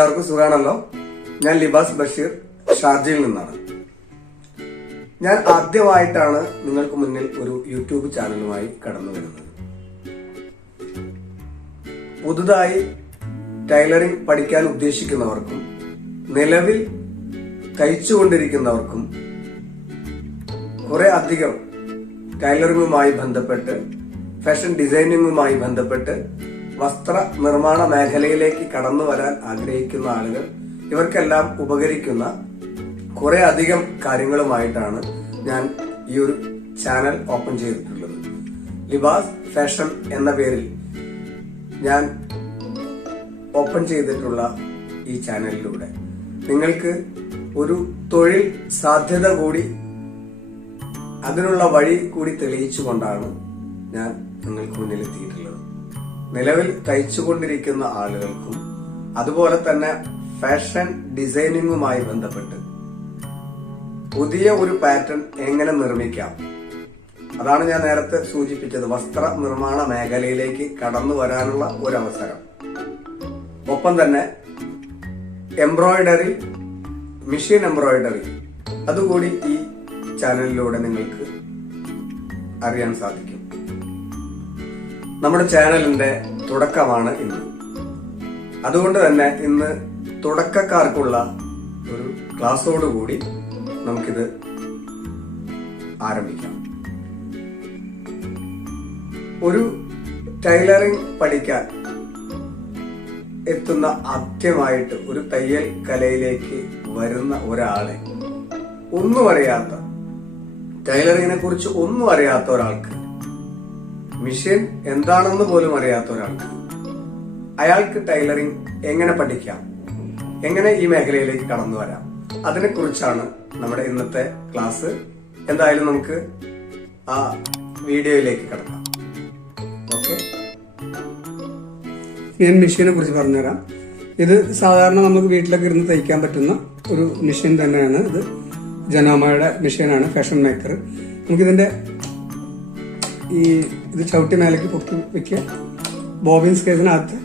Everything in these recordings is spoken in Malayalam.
എല്ലാവർക്കും സുഖാണല്ലോ. ഞാൻ ലിബാസ് ബഷീർ ഷാർജയിൽ നിന്നാണ്. ഞാൻ ആദ്യമായിട്ടാണ് നിങ്ങൾക്ക് മുന്നിൽ ഒരു യൂട്യൂബ് ചാനലുമായി കടന്നു വരുന്നത്. പുതുതായി ടൈലറിംഗ് പഠിക്കാൻ ഉദ്ദേശിക്കുന്നവർക്കും നിലവിൽ തയ്ച്ചുകൊണ്ടിരിക്കുന്നവർക്കും കുറെ അധികം ടൈലറിംഗുമായി ബന്ധപ്പെട്ട് ഫാഷൻ ഡിസൈനിങ്ങുമായി ബന്ധപ്പെട്ട് വസ്ത്ര നിർമ്മാണ മേഖലയിലേക്ക് കടന്നു വരാൻ ആഗ്രഹിക്കുന്ന ആളുകൾ ഇവർക്കെല്ലാം ഉപകരിക്കുന്ന കുറെ അധികം കാര്യങ്ങളുമായിട്ടാണ് ഞാൻ ഈ ഒരു ചാനൽ ഓപ്പൺ ചെയ്തിട്ടുള്ളത്. ലിബാസ് ഫാഷൻ എന്ന പേരിൽ ഞാൻ ഓപ്പൺ ചെയ്തിട്ടുള്ള ഈ ചാനലിലൂടെ നിങ്ങൾക്ക് ഒരു തൊഴിൽ സാധ്യത കൂടി അതിനുള്ള വഴി കൂടി തെളിയിച്ചുകൊണ്ടാണ് ഞാൻ നിങ്ങൾക്ക് മുന്നിൽ എത്തിയിട്ടുള്ളത്. നിലവിൽ തയ്ച്ചുകൊണ്ടിരിക്കുന്ന ആളുകൾക്കും അതുപോലെ തന്നെ ഫാഷൻ ഡിസൈനിങ്ങുമായി ബന്ധപ്പെട്ട് പുതിയ ഒരു പാറ്റേൺ എങ്ങനെ നിർമ്മിക്കാം, അതാണ് ഞാൻ നേരത്തെ സൂചിപ്പിച്ചത്. വസ്ത്ര നിർമ്മാണ മേഖലയിലേക്ക് കടന്നു വരാനുള്ള ഒരു അവസരം. ഒപ്പം തന്നെ എംബ്രോയിഡറി, മെഷീൻ എംബ്രോയിഡറി അതുകൂടി ഈ ചാനലിലൂടെ നിങ്ങൾക്ക് അറിയാൻ സാധിക്കും. നമ്മുടെ ചാനലിന്റെ തുടക്കമാണ് ഇന്ന്. അതുകൊണ്ട് തന്നെ ഇന്ന് തുടക്കക്കാർക്കുള്ള ഒരു ക്ലാസ്സോടുകൂടി നമുക്കിത് ആരംഭിക്കാം. ഒരു ടൈലറിംഗ് പഠിക്കാൻ എത്തുന്ന ആദ്യമായിട്ട് ഒരു തയ്യൽ കലയിലേക്ക് വരുന്ന ഒരാളെ ഒന്നും അറിയാത്ത, ടൈലറിങ്ങിനെ കുറിച്ച് ഒന്നും അറിയാത്ത ഒരാൾക്ക്, മെഷീൻ എന്താണെന്ന് പോലും അറിയാത്ത ഒരാൾക്ക്, അയാൾക്ക് ടൈലറിംഗ് എങ്ങനെ പഠിക്കാം, എങ്ങനെ ഈ മേഖലയിലേക്ക് കടന്നു വരാം, അതിനെക്കുറിച്ചാണ് നമ്മുടെ ഇന്നത്തെ ക്ലാസ്. എന്തായാലും നമുക്ക് ആ വീഡിയോയിലേക്ക് കടക്കാം. ഓക്കെ, ഞാൻ മെഷീനെ കുറിച്ച് പറഞ്ഞുതരാം. ഇത് സാധാരണ നമുക്ക് വീട്ടിലൊക്കെ ഇരുന്ന് തയ്ക്കാൻ പറ്റുന്ന ഒരു മെഷീൻ തന്നെയാണ്. ഇത് ജനാമയുടെ മെഷീനാണ്, ഫാഷൻ മേക്കർ. നമുക്കിതിന്റെ ഇത് ചവിട്ടി മേലേക്ക് പൊക്കി വെക്കുക. ബോബിൻ സ്കേസിനകത്ത്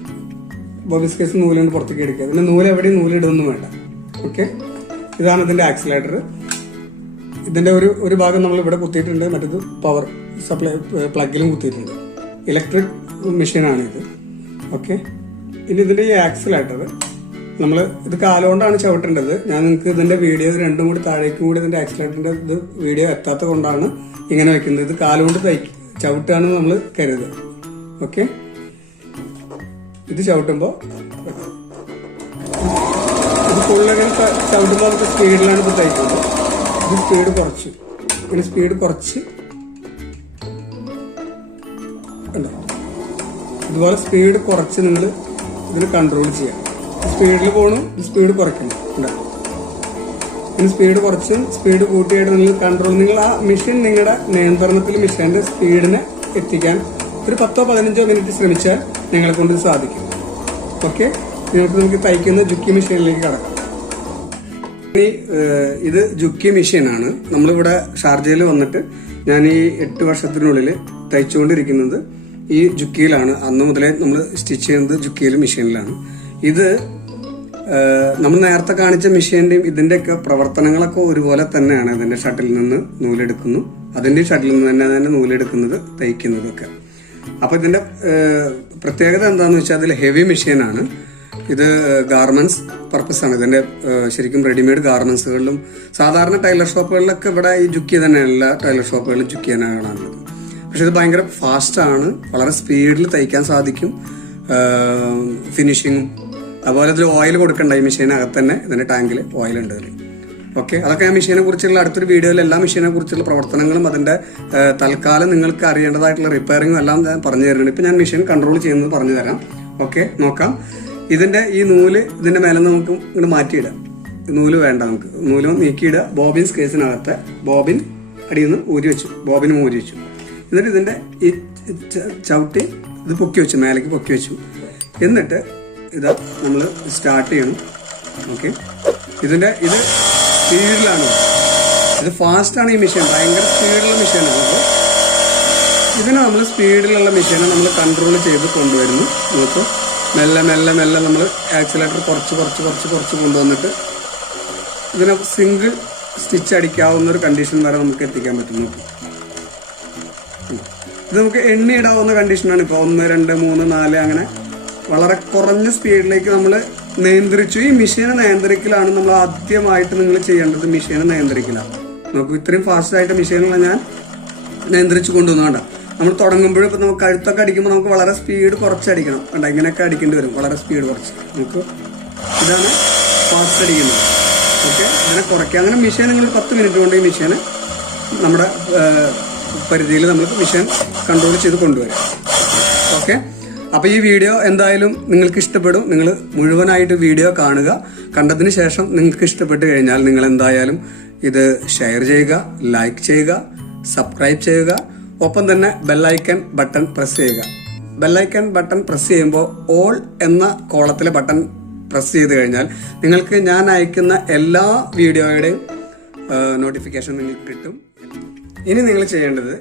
ബോബിൻ സ്കേസ് നൂലുകൊണ്ട് പുറത്തേക്ക് എടുക്കുക. പിന്നെ നൂല് എവിടെയും നൂലിടൊന്നും വേണ്ട. ഓക്കെ, ഇതാണ് ഇതിന്റെ ആക്സിലേറ്റർ. ഇതിന്റെ ഒരു ഭാഗം നമ്മൾ ഇവിടെ കുത്തിയിട്ടുണ്ട്, മറ്റേത് പവർ സപ്ലൈ പ്ലഗിലും കുത്തിയിട്ടുണ്ട്. ഇലക്ട്രിക് മെഷീനാണ് ഇത്. ഓക്കെ, ഇനി ഇതിന്റെ ഈ ആക്സിലേറ്റർ നമ്മൾ ഇത് കാലുകൊണ്ടാണ് ചവിട്ടേണ്ടത്. ഞാൻ നിങ്ങൾക്ക് ഇതിന്റെ വീഡിയോ രണ്ടും കൂടി താഴേക്കും കൂടി ഇതിന്റെ ആക്സിലേറ്ററിന്റെ ഇത് വീഡിയോ എത്താത്ത കൊണ്ടാണ് ഇങ്ങനെ വെക്കുന്നത്. ഇത് കാലുകൊണ്ട് ചവിട്ടാണെന്ന് നമ്മൾ കരുതുക. ഓക്കെ, ഇത് ചവിട്ടുമ്പോൾ ഇത് ഫുള്ളങ്ങനെ ചവിട്ടുമ്പോൾ നമുക്ക് സ്പീഡിലാണ് ഇത് തയ്ക്കുന്നത്. ഇത് സ്പീഡ് കുറച്ച്, പിന്നെ സ്പീഡ് കുറച്ച് ഉണ്ടോ, ഇതുപോലെ സ്പീഡ് കുറച്ച് നിങ്ങൾ ഇതിന് കൺട്രോൾ ചെയ്യാം. സ്പീഡിൽ പോകണം, സ്പീഡ് കുറയ്ക്കണം. പിന്നെ സ്പീഡ് കുറച്ചും സ്പീഡ് കൂട്ടിയായിട്ട് നിങ്ങൾ കൺട്രോൾ, നിങ്ങൾ ആ മെഷീൻ നിങ്ങളുടെ നിയന്ത്രണത്തിൽ മെഷീന്റെ സ്പീഡിനെ എത്തിക്കാൻ ഒരു 10-15 മിനിറ്റ് ശ്രമിച്ചാൽ നിങ്ങളെ കൊണ്ട് സാധിക്കും. ഓക്കെ, നമുക്ക് തയ്ക്കുന്ന ജുക്കി മെഷീനിലേക്ക് കടക്കാം. ഇത് ജുക്കി മെഷീനാണ്. നമ്മളിവിടെ ഷാർജയിൽ വന്നിട്ട് ഞാൻ ഈ 8 വർഷത്തിനുള്ളിൽ തയ്ച്ചുകൊണ്ടിരിക്കുന്നത് ഈ ജുക്കിയിലാണ്. അന്ന് മുതലേ നമ്മൾ സ്റ്റിച്ച് ചെയ്യുന്നത് ജുക്കിയിൽ മെഷീനിലാണ്. ഇത് നമ്മൾ നേരത്തെ കാണിച്ച മെഷീന്റെയും ഇതിന്റെയൊക്കെ പ്രവർത്തനങ്ങളൊക്കെ ഒരുപോലെ തന്നെയാണ്. ഇതിന്റെ ഷട്ടിലിൽ നിന്ന് നൂലെടുക്കുന്നു, അതിന്റെ ഷട്ടിലിൽ നിന്ന് തന്നെ നൂലെടുക്കുന്നത്, തയ്ക്കുന്നതൊക്കെ. അപ്പൊ ഇതിന്റെ പ്രത്യേകത എന്താണെന്ന് വെച്ചാൽ അതിൽ ഹെവി മെഷീനാണ്. ഇത് ഗാർമെന്റ്സ് പർപ്പസ് ആണ്. ഇതിന്റെ ശരിക്കും റെഡിമെയ്ഡ് ഗാർമെന്റ്സുകളിലും സാധാരണ ടൈലർ ഷോപ്പുകളിലൊക്കെ ഇവിടെ ഈ ജുക്കി തന്നെയാണ്. എല്ലാ ടൈലർ ഷോപ്പുകളിലും ജുക്കി തന്നെയാണ് കാണാനുള്ളത്. പക്ഷെ ഇത് ഭയങ്കര ഫാസ്റ്റ് ആണ്, വളരെ സ്പീഡിൽ തയ്ക്കാൻ സാധിക്കും. ഫിനിഷിങ്ങും അതുപോലെ ഇതിൽ ഓയിൽ കൊടുക്കണ്ട. ഈ മെഷീനകത്ത് തന്നെ ഇതിന്റെ ടാങ്കിൽ ഓയിൽ ഉണ്ട്. ഓക്കെ, അതൊക്കെ ഞാൻ മെഷീനെ കുറിച്ചുള്ള അടുത്തൊരു വീഡിയോയിൽ എല്ലാ മെഷീനെ കുറിച്ചുള്ള പ്രവർത്തനങ്ങളും അതിന്റെ തൽക്കാലം നിങ്ങൾക്ക് അറിയേണ്ടതായിട്ടുള്ള റിപ്പയറിങ്ങും എല്ലാം ഞാൻ പറഞ്ഞു തരുന്നുണ്ട്. ഇപ്പൊ ഞാൻ മെഷീൻ കൺട്രോൾ ചെയ്യുന്നത് പറഞ്ഞു തരാം. ഓക്കെ, നോക്കാം. ഇതിന്റെ ഈ നൂല് ഇതിന്റെ മേലെ നമുക്ക് ഇങ്ങോട്ട് മാറ്റിയിടാം. നൂല് വേണ്ട, നമുക്ക് നൂല് നീക്കിയിടുക. ബോബിൻ സ്കേസിനകത്തെ ബോബിൻ അടിയിൽ നിന്ന് ഊരി വെച്ചു, ബോബിനും ഊരി വെച്ചു. എന്നിട്ട് ഇതിന്റെ ഈ ചവിട്ടി ഇത് പൊക്കി വെച്ചു, മേലേക്ക് പൊക്കി വെച്ചു. എന്നിട്ട് ഇത് നമ്മൾ സ്റ്റാർട്ട് ചെയ്യണം. ഓക്കെ, ഇത് സ്പീഡിലാണ്, ഇത് ഫാസ്റ്റാണ്. ഈ മെഷീൻ ഭയങ്കര സ്പീഡിലുള്ള മെഷീനാണ്. ഇതിനെ നമ്മൾ സ്പീഡിലുള്ള മെഷീനെ നമ്മൾ കൺട്രോൾ ചെയ്ത് കൊണ്ടുവരുന്നു. നമുക്ക് മെല്ലെ മെല്ലെ മെല്ലെ നമ്മൾ ആക്സിലേറ്റർ കുറച്ച് കൊണ്ടുവന്നിട്ട് ഇതിനെ സിംഗിൾ സ്റ്റിച്ച് അടിക്കാവുന്ന ഒരു കണ്ടീഷൻ വരെ നമുക്ക് എത്തിക്കാൻ പറ്റും. നോക്കി, ഇത് നമുക്ക് എണ്ണിയിടാവുന്ന കണ്ടീഷനാണ്. ഇപ്പോൾ 1, 2, 3, 4 അങ്ങനെ വളരെ കുറഞ്ഞ സ്പീഡിലേക്ക് നമ്മൾ നിയന്ത്രിച്ചു. ഈ മെഷീനെ നിയന്ത്രിക്കലാണ് നമ്മൾ ആദ്യമായിട്ട് നിങ്ങൾ ചെയ്യേണ്ടത്. മെഷീനെ നിയന്ത്രിക്കലാണ്. നോക്കൂ, ഇത്രയും ഫാസ്റ്റായിട്ട് മെഷീനിൽ ഞാൻ നിയന്ത്രിച്ച് കൊണ്ടുവന്നുകൊണ്ട. നമ്മൾ തുടങ്ങുമ്പോഴും ഇപ്പം നമുക്ക് കഴുത്തൊക്കെ അടിക്കുമ്പോൾ നമുക്ക് വളരെ സ്പീഡ് കുറച്ചടിക്കണം. കണ്ട, ഇങ്ങനെയൊക്കെ അടിക്കേണ്ടി വരും. വളരെ സ്പീഡ് കുറച്ച് നമുക്ക് ഇതാണ് ഫാസ്റ്റ് അടിക്കുന്നത്. ഓക്കെ, അങ്ങനെ കുറയ്ക്കുക. അങ്ങനെ മെഷീൻ നിങ്ങൾ 10 മിനിറ്റ് കൊണ്ട് ഈ മെഷീന് നമ്മുടെ പരിധിയിൽ നമുക്ക് മെഷീൻ കൺട്രോൾ ചെയ്ത് കൊണ്ടുവരാം. ഓക്കെ, അപ്പോൾ ഈ വീഡിയോ എന്തായാലും നിങ്ങൾക്ക് ഇഷ്ടപ്പെടും. നിങ്ങൾ മുഴുവനായിട്ട് വീഡിയോ കാണുക. കണ്ടതിന് ശേഷം നിങ്ങൾക്ക് ഇഷ്ടപ്പെട്ട് കഴിഞ്ഞാൽ നിങ്ങൾ എന്തായാലും ഇത് ഷെയർ ചെയ്യുക, ലൈക്ക് ചെയ്യുക, സബ്സ്ക്രൈബ് ചെയ്യുക. ഒപ്പം തന്നെ ബെല്ലൈക്കൺ ബട്ടൺ പ്രസ് ചെയ്യുക. ബെല്ലൈക്കൺ ബട്ടൺ പ്രസ് ചെയ്യുമ്പോൾ ഓൾ എന്ന കോളത്തിലെ ബട്ടൺ പ്രസ് ചെയ്ത് കഴിഞ്ഞാൽ നിങ്ങൾക്ക് ഞാൻ അയക്കുന്ന എല്ലാ വീഡിയോയുടെയും നോട്ടിഫിക്കേഷൻ നിങ്ങൾക്ക് കിട്ടും. ഇനി നിങ്ങൾ ചെയ്യേണ്ടത്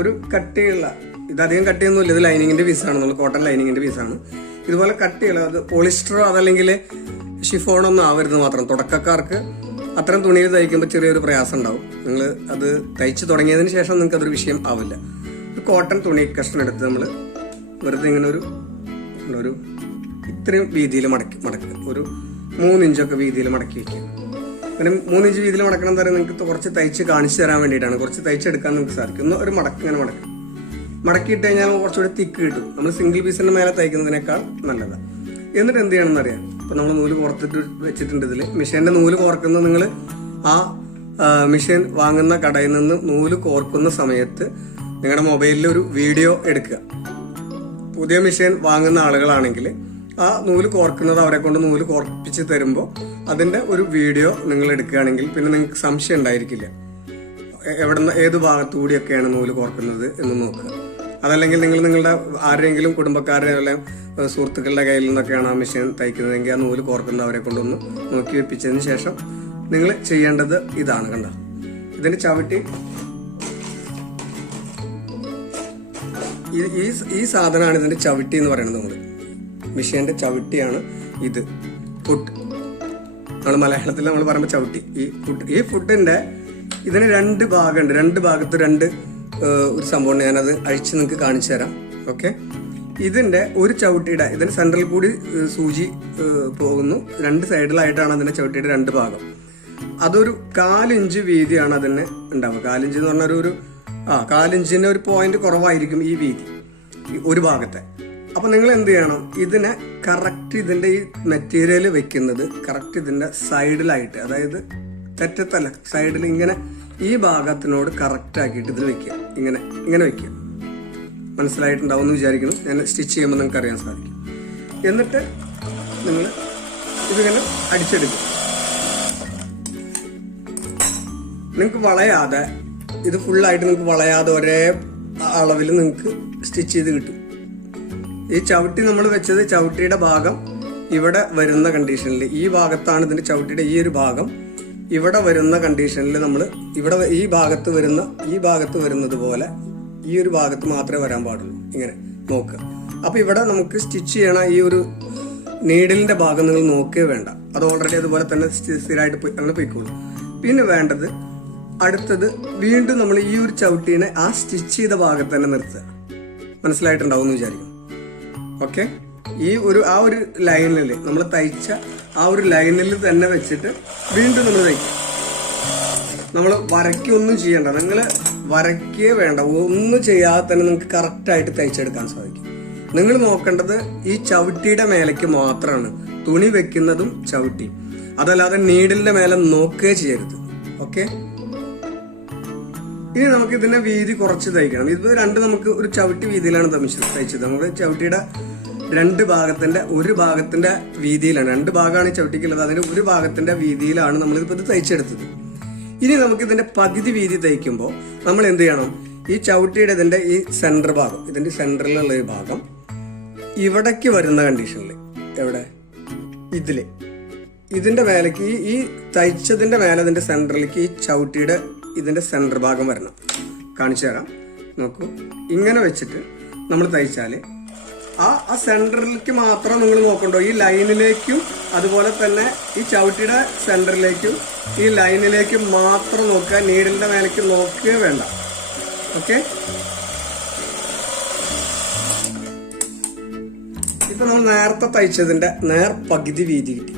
ഒരു കട്ടിയുള്ള, ഇതധികം കട്ടിയൊന്നുമില്ല, ഇത് ലൈനിങ്ങിന്റെ പീസാണ്, നമ്മൾ കോട്ടൺ ലൈനിങ്ങിന്റെ പീസാണ്. ഇതുപോലെ കട്ടിയുള്ള, അത് പോളിസ്റ്ററോ അതല്ലെങ്കിൽ ഷിഫോണൊന്നും ആവരുത് മാത്രം. തുടക്കക്കാർക്ക് അത്തരം തുണിയിൽ തയ്ക്കുമ്പോൾ ചെറിയൊരു പ്രയാസം ഉണ്ടാവും. നിങ്ങൾ അത് തയ്ച്ച് തുടങ്ങിയതിന് ശേഷം നിങ്ങൾക്ക് അതൊരു വിഷയം ആവില്ല. ഒരു കോട്ടൺ തുണി കഷ്ണം എടുത്ത് നമ്മൾ വെറുതെ ഇങ്ങനെ ഒരു ഇത്രയും വീതിയിൽ മടക്കുക. ഒരു 3 ഇഞ്ചൊക്കെ വീതിയിൽ മടക്കി വയ്ക്കുക. പിന്നെ 3 ഇഞ്ച് വീതിയിൽ മടക്കണം എന്ന് പറയുന്നത് നിങ്ങൾക്ക് കുറച്ച് തയ്ച്ച് കാണിച്ചു തരാൻ വേണ്ടിയിട്ടാണ്. കുറച്ച് തയ്ച്ചെടുക്കാൻ നിങ്ങൾക്ക് സാധിക്കും. ഒരു മടക്ക് ഇങ്ങനെ മടക്കിയിട്ട് കഴിഞ്ഞാൽ കുറച്ചുകൂടി തിക്ക് കിട്ടും. നമ്മൾ സിംഗിൾ പീസിന്റെ മേലെ തയ്ക്കുന്നതിനേക്കാൾ നല്ലതാണ്. എന്നിട്ട് എന്ത് ചെയ്യണമെന്ന് അറിയാം. ഇപ്പം നമ്മൾ നൂല് കോർത്തിട്ട് വെച്ചിട്ടുണ്ട്. ഇതിൽ മെഷീൻ്റെ നൂല് കോർക്കുന്നത് നിങ്ങൾ ആ മെഷീൻ വാങ്ങുന്ന കടയിൽ നിന്ന് നൂല് കോർക്കുന്ന സമയത്ത് നിങ്ങളുടെ മൊബൈലിൽ ഒരു വീഡിയോ എടുക്കുക. പുതിയ മെഷീൻ വാങ്ങുന്ന ആളുകളാണെങ്കിൽ ആ നൂല് കോർക്കുന്നത് അവരെ കൊണ്ട് നൂല് കോർപ്പിച്ച് തരുമ്പോൾ അതിൻ്റെ ഒരു വീഡിയോ നിങ്ങൾ എടുക്കുകയാണെങ്കിൽ പിന്നെ നിങ്ങൾക്ക് സംശയം ഉണ്ടായിരിക്കില്ല ഏത് ഭാഗത്തുകൂടിയൊക്കെയാണ് നൂല് കോർക്കുന്നത് എന്ന് നോക്കുക. അതല്ലെങ്കിൽ നിങ്ങളുടെ ആരെങ്കിലും കുടുംബക്കാരുടെ അല്ലെങ്കിൽ സുഹൃത്തുക്കളുടെ കയ്യിൽ നിന്നൊക്കെയാണ് ആ മെഷീൻ തയ്ക്കുന്നതെങ്കിൽ ആ നൂല് കോർക്കുന്നവരെ കൊണ്ടൊന്ന് നോക്കി വെപ്പിച്ചതിന് ശേഷം നിങ്ങൾ ചെയ്യേണ്ടത് ഇതാണ്. കണ്ട, ഇതിന്റെ ചവിട്ടി, ഈ സാധനമാണ് ഇതിന്റെ ചവിട്ടി എന്ന് പറയുന്നത്. നമ്മൾ മെഷീന്റെ ചവിട്ടിയാണ് ഇത്. ഫുട്ട്, നമ്മൾ മലയാളത്തിൽ നമ്മൾ പറയുമ്പോൾ ചവിട്ടി. ഈ ഫുട്ടിന്റെ ഇതിന് 2 ഭാഗമുണ്ട്. 2 ഭാഗത്ത് 2 ഒരു സംഭവം ഞാനത് അഴിച്ച് നിങ്ങൾക്ക് കാണിച്ചു തരാം. ഓക്കെ, ഇതിന്റെ ഒരു ചവിട്ടിയുടെ ഇതിന്റെ സെൻട്രൽ കൂടി സൂചി പോകുന്നു. 2 സൈഡിലായിട്ടാണ് അതിന്റെ ചവിട്ടിയുടെ 2 ഭാഗം. അതൊരു 4 ഇഞ്ച് വീതിയാണ് അതിന് ഉണ്ടാവുക. 4 ഇഞ്ച് എന്ന് പറഞ്ഞാൽ ഒരു 4 ഇഞ്ചിന്റെ ഒരു പോയിന്റ് കുറവായിരിക്കും ഈ വീതി ഒരു ഭാഗത്തെ. അപ്പൊ നിങ്ങൾ എന്ത് ചെയ്യണം, ഇതിനെ കറക്റ്റ് ഇതിന്റെ ഈ മെറ്റീരിയൽ വെക്കുന്നത് കറക്റ്റ് ഇതിന്റെ സൈഡിലായിട്ട്, അതായത് തെറ്റത്തല്ല, സൈഡിൽ ഇങ്ങനെ ഈ ഭാഗത്തിനോട് കറക്റ്റ് ആക്കിയിട്ട് ഇതിൽ വെക്കുക. ഇങ്ങനെ വെക്കുക. മനസ്സിലായിട്ടുണ്ടാവും എന്ന് വിചാരിക്കുന്നു. ഞാൻ സ്റ്റിച്ച് ചെയ്യുമ്പോൾ നിങ്ങൾക്ക് അറിയാൻ സാധിക്കും. എന്നിട്ട് നിങ്ങൾ ഇതിങ്ങനെ അടിച്ചെടുക്കും. നിങ്ങൾക്ക് വളയാതെ, ഇത് ഫുള്ളായിട്ട് നിങ്ങൾക്ക് വളയാതെ ഒരേ അളവിൽ നിങ്ങൾക്ക് സ്റ്റിച്ച് ചെയ്ത് കിട്ടും. ഈ ചവിട്ടി നമ്മൾ വെച്ചത് ചവിട്ടിയുടെ ഭാഗം ഇവിടെ വരുന്ന കണ്ടീഷനിൽ, ഈ ഭാഗത്താണ് ഇതിന്റെ ചവിട്ടിയുടെ ഈ ഒരു ഭാഗം ഇവിടെ വരുന്ന കണ്ടീഷനിൽ നമ്മൾ ഇവിടെ ഈ ഭാഗത്ത് വരുന്നത് പോലെ ഈ ഒരു ഭാഗത്ത് മാത്രമേ വരാൻ പാടുള്ളൂ. ഇങ്ങനെ നോക്കുക. അപ്പൊ ഇവിടെ നമുക്ക് സ്റ്റിച്ച് ചെയ്യണ ഈ ഒരു നീഡിലിന്റെ ഭാഗം നിങ്ങൾ നോക്കേ വേണ്ട. അത് ഓൾറെഡി അതുപോലെ തന്നെ സ്ഥിരമായിട്ട് അങ്ങനെ പോയിക്കോളൂ. പിന്നെ വേണ്ടത് അടുത്തത് വീണ്ടും നമ്മൾ ഈ ഒരു ചവിട്ടീനെ ആ സ്റ്റിച്ച് ചെയ്ത ഭാഗത്ത് തന്നെ നിർത്തുക. മനസ്സിലായിട്ടുണ്ടാവും എന്ന് വിചാരിക്കും. ഓക്കെ, ആ ഒരു ലൈനിൽ നമ്മൾ തയ്ച്ച ആ ഒരു ലൈനിൽ തന്നെ വെച്ചിട്ട് വീണ്ടും നമ്മൾ തയ്ക്കും. നമ്മൾ വരയ്ക്കൊന്നും ചെയ്യണ്ട. നിങ്ങൾ വരയ്ക്കേ വേണ്ട, ഒന്നും ചെയ്യാതെ തന്നെ നിങ്ങൾക്ക് കറക്റ്റായിട്ട് തയ്ച്ചെടുക്കാൻ സാധിക്കും. നിങ്ങൾ നോക്കേണ്ടത് ഈ ചവിട്ടിയുടെ മേലേക്ക് മാത്രമാണ്. തുണി വെക്കുന്നതും ചവിട്ടി, അതല്ലാതെ നീഡിലിന്റെ മേലെ നോക്കുകയോ ചെയ്യരുത്. ഓക്കെ, ഇനി നമുക്ക് ഇതിന്റെ വീതി കുറച്ച് തയ്ക്കണം. ഇത് 2 നമുക്ക് ഒരു ചവിട്ടി വീതിയിലാണ് തയ്ച്ചത്. നമുക്ക് ചവിട്ടിയുടെ 2 ഭാഗത്തിന്റെ ഒരു ഭാഗത്തിന്റെ വീതിയിലാണ്, 2 ഭാഗമാണ് ഈ ചവിട്ടിക്കുള്ളത്. അതിന്റെ ഒരു ഭാഗത്തിന്റെ വീതിയിലാണ് നമ്മളിപ്പോൾ ഇത് തയ്ച്ചെടുത്തത്. ഇനി നമുക്ക് ഇതിന്റെ പകുതി വീതി തയ്ക്കുമ്പോൾ നമ്മൾ എന്ത് ചെയ്യണം, ഈ ചവിട്ടിയുടെ ഈ സെന്റർ ഭാഗം, ഇതിന്റെ സെന്ററിലുള്ള ഈ ഭാഗം ഇവിടേക്ക് വരുന്ന കണ്ടീഷനിൽ, എവിടെ ഇതിന്റെ മേലേക്ക് ഈ തയ്ച്ചതിന്റെ മേലെ ഇതിന്റെ സെന്ററിലേക്ക് ഈ ചവിട്ടിയുടെ ഇതിന്റെ സെന്റർ ഭാഗം വരണം. കാണിച്ചു തരാം. നോക്കൂ, ഇങ്ങനെ വെച്ചിട്ട് നമ്മൾ തയ്ച്ചാൽ ആ സെന്ററിലേക്ക് മാത്രം നിങ്ങൾ നോക്കണ്ടോ. ഈ ലൈനിലേക്കും അതുപോലെ തന്നെ ഈ ചവിട്ടിയുടെ സെന്ററിലേക്കും ഈ ലൈനിലേക്കും മാത്രം നോക്കുക, നീഡിലിന്റെ മേലേക്ക് നോക്കുക വേണ്ട. ഓക്കെ, ഇപ്പൊ നമ്മൾ നേരത്തെ തയ്ച്ചതിന്റെ പകുതി വീതി കിട്ടി.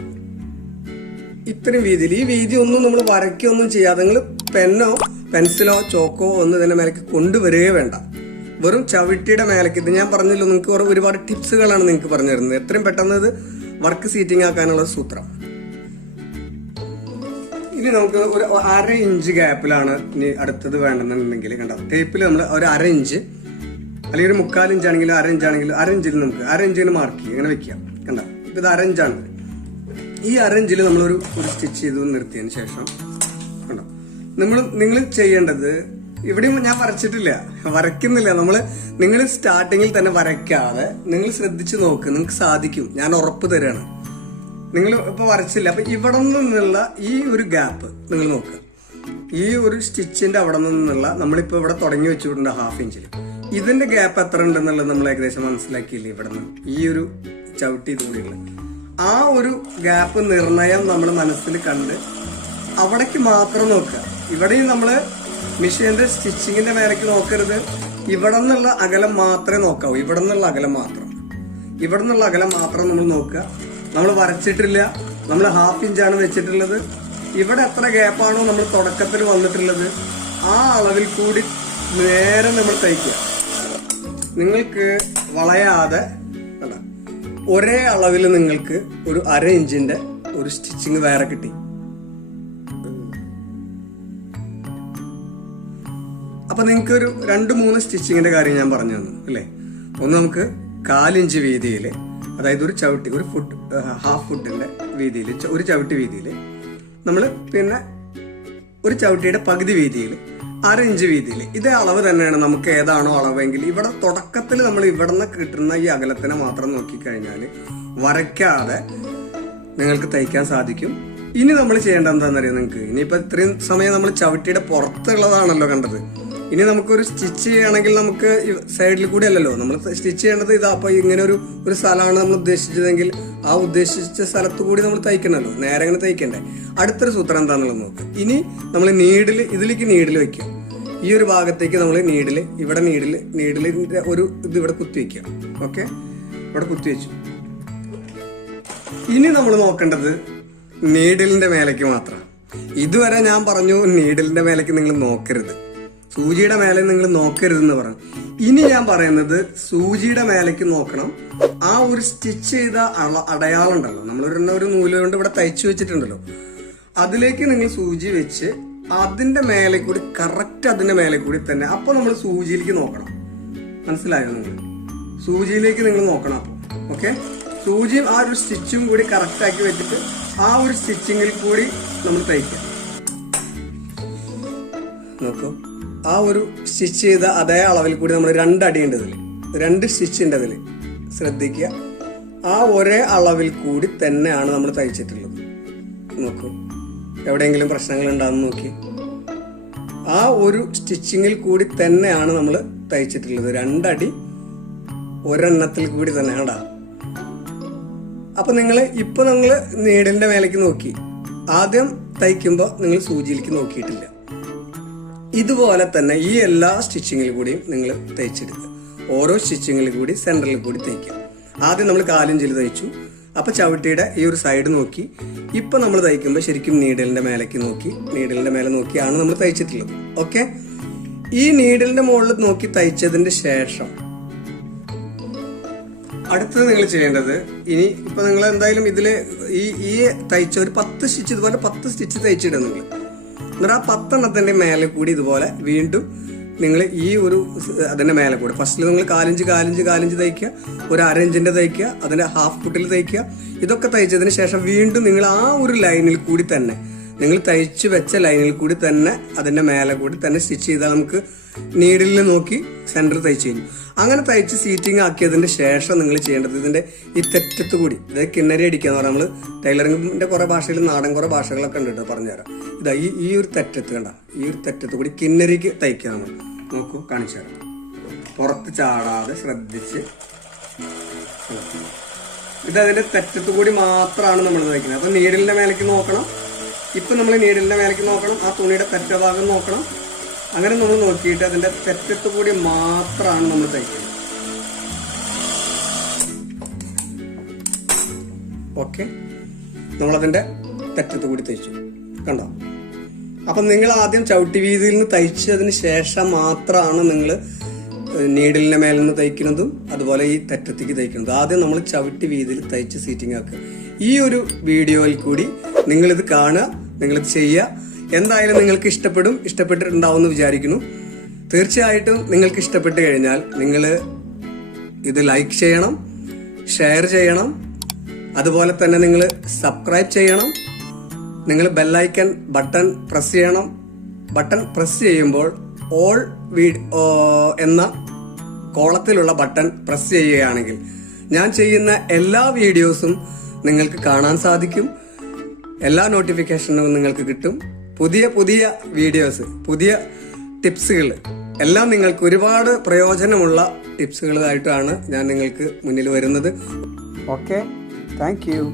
ഇത്രയും വീതിയിൽ, ഈ വീതി ഒന്നും നമ്മൾ വരയ്ക്കൊന്നും ചെയ്യാതെ നിങ്ങൾ പെന്നോ പെൻസിലോ ചോക്കോ ഒന്നും ഇതിന്റെ മേലേക്ക് കൊണ്ടുവരികയേ വേണ്ട. വെറും ചവിട്ടിയുടെ മേലേക്ക്, ഇത് ഞാൻ പറഞ്ഞല്ലോ നിങ്ങൾക്ക് ഒരുപാട് ടിപ്സുകളാണ് നിങ്ങൾക്ക് പറഞ്ഞു തരുന്നത്. എത്രയും പെട്ടെന്ന് ഇത് വർക്ക് സീറ്റിംഗ് ആക്കാനുള്ള സൂത്രം. ഇനി നമുക്ക് ഒരു 1/2 ഇഞ്ച് ഗ്യാപ്പിലാണ് ഇനി അടുത്തത് വേണമെന്നുണ്ടെങ്കിൽ കണ്ടോ, ടേപ്പിൽ നമ്മൾ ഒരു 1/2 ഇഞ്ച് അല്ലെങ്കിൽ ഒരു 3/4 ഇഞ്ചാണെങ്കിലും 1/2 ഇഞ്ചാണെങ്കിലും 1/2 ഇഞ്ചിൽ നമുക്ക് 1/2 ഇഞ്ചിന് മാർക്ക് ചെയ്യും, ഇങ്ങനെ വെക്കാം. കണ്ടോ, ഇപ്പൊ ഇത് 1/2 ഇഞ്ചാണ്. ഈ 1/2 ഇഞ്ചിൽ നമ്മളൊരു സ്റ്റിച്ച് ചെയ്ത് നിർത്തിയതിന് ശേഷം കണ്ടോ, നിങ്ങൾ ചെയ്യേണ്ടത്, ഇവിടെയും ഞാൻ വരയ്ക്കുന്നില്ല. നിങ്ങൾ സ്റ്റാർട്ടിങ്ങിൽ തന്നെ വരയ്ക്കാതെ നിങ്ങൾ ശ്രദ്ധിച്ചു നോക്ക്, നിങ്ങൾക്ക് സാധിക്കും, ഞാൻ ഉറപ്പ് തരാണ്. നിങ്ങൾ ഇപ്പൊ വരച്ചില്ല, അപ്പൊ ഇവിടെ നിന്നുള്ള ഈ ഒരു ഗ്യാപ്പ് നിങ്ങൾ നോക്കുക. ഈ ഒരു സ്റ്റിച്ചിന്റെ അവിടെ നിന്നുള്ള നമ്മളിപ്പോ ഇവിടെ തുടങ്ങി വെച്ചിട്ടുണ്ട് 1/2 ഇഞ്ചിൽ, ഇതിന്റെ ഗ്യാപ്പ് എത്ര ഉണ്ടെന്നുള്ളത് നമ്മൾ ഏകദേശം മനസ്സിലാക്കിയില്ലേ. ഇവിടെ നിന്ന് ഈ ഒരു ചവിട്ടി ഇതുകൂടിയുള്ള ആ ഒരു ഗ്യാപ്പ് നിർണയം നമ്മൾ മനസ്സിൽ കണ്ട് അവിടേക്ക് മാത്രം നോക്കുക. ഇവിടെയും നമ്മള് മെഷീന്റെ സ്റ്റിച്ചിങ്ങിന്റെ മേലേക്ക് നോക്കരുത്. ഇവിടെ നിന്നുള്ള അകലം മാത്രമേ നോക്കാവൂ. ഇവിടെ നിന്നുള്ള അകലം മാത്രം നമ്മൾ നോക്കുക. നമ്മൾ വരച്ചിട്ടില്ല, നമ്മൾ 1/2 ഇഞ്ചാണ് വെച്ചിട്ടുള്ളത്. ഇവിടെ എത്ര ഗ്യാപ്പാണോ നമ്മൾ തുടക്കത്തിൽ വന്നിട്ടുള്ളത് ആ അളവിൽ കൂടി നേരെ നമ്മൾ തയ്ക്കുക. നിങ്ങൾക്ക് വളയാതെ ഒരേ അളവിൽ നിങ്ങൾക്ക് ഒരു 1/2 ഇഞ്ചിന്റെ ഒരു സ്റ്റിച്ചിങ് വേറെ കിട്ടി. അപ്പൊ നിങ്ങൾക്ക് ഒരു 2-3 സ്റ്റിച്ചിങ്ങിന്റെ കാര്യം ഞാൻ പറഞ്ഞു തന്നു അല്ലേ. ഒന്ന് നമുക്ക് 1/4 ഇഞ്ച് വീതിയിൽ, അതായത് ഒരു ചവിട്ടി, ഒരു ഫുട്ട്, 1/2 ഫുട്ടിന്റെ വീതിയിൽ, ഒരു ചവിട്ടി വീതിയിൽ നമ്മൾ, പിന്നെ ഒരു ചവിട്ടിയുടെ പകുതി വീതിയിൽ, 1/2 ഇഞ്ച് വീതിയിൽ. ഇതേ അളവ് തന്നെയാണ് നമുക്ക് ഏതാണോ അളവെങ്കിൽ ഇവിടെ തുടക്കത്തിൽ നമ്മൾ ഇവിടെ നിന്ന് കിട്ടുന്ന ഈ അകലത്തിനെ മാത്രം നോക്കിക്കഴിഞ്ഞാൽ വരയ്ക്കാതെ നിങ്ങൾക്ക് തയ്ക്കാൻ സാധിക്കും. ഇനി നമ്മൾ ചെയ്യേണ്ടത് എന്താണെന്നറിയാം നിങ്ങൾക്ക്. ഇനിയിപ്പോൾ ഇത്രയും സമയം നമ്മൾ ചവിട്ടിയുടെ പുറത്തുള്ളതാണല്ലോ കണ്ടത്. ഇനി നമുക്കൊരു സ്റ്റിച്ച് ചെയ്യണമെങ്കിൽ നമുക്ക് സൈഡിൽ കൂടി അല്ലല്ലോ നമ്മൾ സ്റ്റിച്ച് ചെയ്യേണ്ടത്. ഇതാ അപ്പോൾ ഇങ്ങനെ ഒരു സ്ഥലമാണ് നമ്മൾ ഉദ്ദേശിച്ചതെങ്കിൽ ആ ഉദ്ദേശിച്ച സ്ഥലത്ത് കൂടി നമ്മൾ തയ്ക്കണമല്ലോ, നേരെ അങ്ങനെ തയ്ക്കണ്ടേ. അടുത്തൊരു സൂത്രം എന്താണെന്നുള്ളത് നോക്കുക. ഇനി നമ്മൾ ഇതിലേക്ക് നീഡിൽ വയ്ക്കുക. ഈ ഒരു ഭാഗത്തേക്ക് നമ്മൾ നീഡിലിന്റെ ഒരു ഇത് ഇവിടെ കുത്തി വയ്ക്കുക. ഓക്കെ, ഇവിടെ കുത്തി വെച്ചു. ഇനി നമ്മൾ നോക്കേണ്ടത് നീഡിലിന്റെ മേലേക്ക് മാത്രം. ഇതുവരെ ഞാൻ പറഞ്ഞു നീഡിലിന്റെ മേലേക്ക് നിങ്ങൾ നോക്കരുത്, സൂചിയുടെ മേലെ നിങ്ങൾ നോക്കരുതെന്ന് പറഞ്ഞു. ഇനി ഞാൻ പറയുന്നത് സൂചിയുടെ മേലേക്ക് നോക്കണം. ആ ഒരു സ്റ്റിച്ച് ചെയ്ത അടയാളം ഉണ്ടല്ലോ, നമ്മളൊരു നൂല് കൊണ്ട് ഇവിടെ തയ്ച്ചു വെച്ചിട്ടുണ്ടല്ലോ, അതിലേക്ക് നിങ്ങൾ സൂചി വെച്ച് അതിന്റെ മേലെ കൂടി, കറക്റ്റ് അതിന്റെ മേലെ കൂടി തന്നെ. അപ്പൊ നമ്മൾ സൂചിയിലേക്ക് നോക്കണം. മനസ്സിലായോ? നിങ്ങൾ സൂചിയിലേക്ക് നിങ്ങൾ നോക്കണം. അപ്പൊ ഓക്കെ, സൂചിയും ആ ഒരു സ്റ്റിച്ചും കൂടി കറക്റ്റ് ആക്കി വെച്ചിട്ട് ആ ഒരു സ്റ്റിച്ചിങ്ങിൽ കൂടി നമ്മൾ തയ്ക്കാം. നോക്കൂ, ആ ഒരു സ്റ്റിച്ച് ചെയ്ത അതേ അളവിൽ കൂടി നമ്മൾ 2 അടി ഉണ്ട് ഇതിൽ, 2 സ്റ്റിച്ചിൻ്റെ അതിൽ ശ്രദ്ധിക്കുക. ആ ഒരേ അളവിൽ കൂടി തന്നെയാണ് നമ്മൾ തയ്ച്ചിട്ടുള്ളത്. നോക്കൂ, എവിടെയെങ്കിലും പ്രശ്നങ്ങൾ ഉണ്ടാകുന്ന നോക്കി. ആ ഒരു സ്റ്റിച്ചിങ്ങിൽ കൂടി തന്നെയാണ് നമ്മൾ തയ്ച്ചിട്ടുള്ളത്. 2 അടി ഒരെണ്ണത്തിൽ കൂടി തന്നെ കണ്ടാ. അപ്പൊ നിങ്ങൾ നീഡിലിന്റെ മേലേക്ക് നോക്കി. ആദ്യം തയ്ക്കുമ്പോൾ നിങ്ങൾ സൂചിയിലേക്ക് നോക്കിയിട്ടില്ല. ഇതുപോലെ തന്നെ ഈ എല്ലാ സ്റ്റിച്ചിങ്ങിൽ കൂടിയും നിങ്ങൾ തയ്ച്ചെടുക്കുക. ഓരോ സ്റ്റിച്ചിങ്ങിൽ കൂടി സെന്ററിൽ കൂടി തയ്ക്കുക. ആദ്യം നമ്മൾ 1/4 ഇഞ്ചിൽ തയ്ച്ചു. അപ്പൊ ചവിട്ടിയുടെ ഈ ഒരു സൈഡ് നോക്കി. ഇപ്പൊ നമ്മൾ തയ്ക്കുമ്പോൾ ശരിക്കും നീഡിലിന്റെ മേലേക്ക് നോക്കി, നീഡിലിന്റെ മേലെ നോക്കിയാണ് നമ്മൾ തയ്ച്ചിട്ടുള്ളത്. ഓക്കെ, ഈ നീഡിലിന്റെ മുകളിൽ നോക്കി തയ്ച്ചതിന്റെ ശേഷം അടുത്തത് നിങ്ങൾ ചെയ്യേണ്ടത്, ഇനി ഇപ്പൊ നിങ്ങൾ എന്തായാലും ഇതില് ഈ തയ്ച്ച ഒരു 10 സ്റ്റിച്ച്, ഇതുപോലെ 10 സ്റ്റിച്ച് തയ്ച്ചിടുക നിങ്ങൾ. എന്നിട്ട് ആ 10 എണ്ണത്തിന്റെ മേലെ കൂടി ഇതുപോലെ വീണ്ടും നിങ്ങൾ ഈ ഒരു അതിന്റെ മേലെ കൂടി ഫസ്റ്റിൽ നിങ്ങൾ 4 ഇഞ്ച് തയ്ക്കുക, ഒരു 1/2 ഇഞ്ചിന്റെ തയ്ക്കുക, അതിന്റെ 1/2 ഫുട്ടിൽ തയ്ക്കുക. ഇതൊക്കെ തയ്ച്ചതിന് ശേഷം വീണ്ടും നിങ്ങൾ ആ ഒരു ലൈനിൽ കൂടി തന്നെ, നിങ്ങൾ തയ്ച്ചു വെച്ച ലൈനിൽ കൂടി തന്നെ അതിന്റെ മേലെ കൂടി തന്നെ സ്റ്റിച്ച് ചെയ്താൽ നമുക്ക് നീഡിലിൽ നോക്കി സെന്റർ തയ്ച്ചു കഴിഞ്ഞു. അങ്ങനെ തയ്ച്ച് സീറ്റിംഗ് ആക്കിയതിന്റെ ശേഷം നിങ്ങൾ ചെയ്യേണ്ടത് ഇതിന്റെ ഈ തെറ്റത്ത് കൂടി, ഇത് കിന്നരി അടിക്കാന്ന് പറഞ്ഞാൽ നമ്മൾ ടൈലറിംഗിന്റെ കുറെ ഭാഷയിൽ നാടൻ കുറെ ഭാഷകളൊക്കെ ഉണ്ട് കേട്ടോ, പറഞ്ഞുതരാം. ഇതാ ഈ ഒരു തെറ്റത്ത് കണ്ട, ഈ ഒരു തെറ്റത്ത് കൂടി കിന്നരിക്ക് തയ്ക്കുക. നമ്മൾ നോക്കൂ, കാണിച്ചു തരാം. പുറത്ത് ചാടാതെ ശ്രദ്ധിച്ച് ഇത് അതിന്റെ തെറ്റത്ത് കൂടി മാത്രമാണ് നമ്മൾ തയ്ക്കുന്നത്. അപ്പൊ നീഡിലിന്റെ മേലേക്ക് നോക്കണം. ഇപ്പൊ നമ്മൾ നീഡിലിന്റെ മേലേക്ക് നോക്കണം, ആ തുണിയുടെ തെറ്റഭാഗം നോക്കണം. അങ്ങനെ നമ്മൾ നോക്കിയിട്ട് അതിന്റെ തെറ്റത്ത് കൂടി മാത്രമാണ് നമ്മൾ തയ്ക്കുന്നത്. ഓക്കെ, നമ്മളതിന്റെ തെറ്റത്ത് കൂടി തയ്ച്ചു, കണ്ടോ? അപ്പൊ നിങ്ങൾ ആദ്യം ചവിട്ടി വീതിയിൽ നിന്ന് തയ്ച്ചതിന് ശേഷം മാത്രമാണ് നിങ്ങൾ നീഡിലിന്റെ മേലിൽ നിന്ന് തയ്ക്കുന്നതും അതുപോലെ ഈ തെറ്റത്തേക്ക് തയ്ക്കുന്നതും. ആദ്യം നമ്മൾ ചവിട്ടി വീതിയിൽ തയ്ച്ച് സീറ്റിംഗ് ആക്കുക. ഈ ഒരു വീഡിയോയിൽ കൂടി നിങ്ങളിത് കാണുക, നിങ്ങളിത് ചെയ്യുക. എന്തായാലും നിങ്ങൾക്ക് ഇഷ്ടപ്പെട്ടിട്ടുണ്ടാവും എന്ന് വിചാരിക്കുന്നു. തീർച്ചയായിട്ടും നിങ്ങൾക്ക് ഇഷ്ടപ്പെട്ട് കഴിഞ്ഞാൽ നിങ്ങൾ ഇത് ലൈക്ക് ചെയ്യണം, ഷെയർ ചെയ്യണം, അതുപോലെ തന്നെ നിങ്ങൾ സബ്സ്ക്രൈബ് ചെയ്യണം. നിങ്ങൾ ബെല്ലൈക്കൺ ബട്ടൺ പ്രസ് ചെയ്യണം. ബട്ടൺ പ്രസ് ചെയ്യുമ്പോൾ ഓൾ എന്ന കോളത്തിലുള്ള ബട്ടൺ പ്രസ് ചെയ്യുകയാണെങ്കിൽ ഞാൻ ചെയ്യുന്ന എല്ലാ വീഡിയോസും നിങ്ങൾക്ക് കാണാൻ സാധിക്കും. എല്ലാ നോട്ടിഫിക്കേഷനും നിങ്ങൾക്ക് കിട്ടും. പുതിയ പുതിയ വീഡിയോസ്, പുതിയ ടിപ്സുകൾ എല്ലാം നിങ്ങൾക്ക് ഒരുപാട് പ്രയോജനമുള്ള ടിപ്സുകളായിട്ടാണ് ഞാൻ നിങ്ങൾക്ക് മുന്നിൽ വരുന്നത്. Okay, thank you.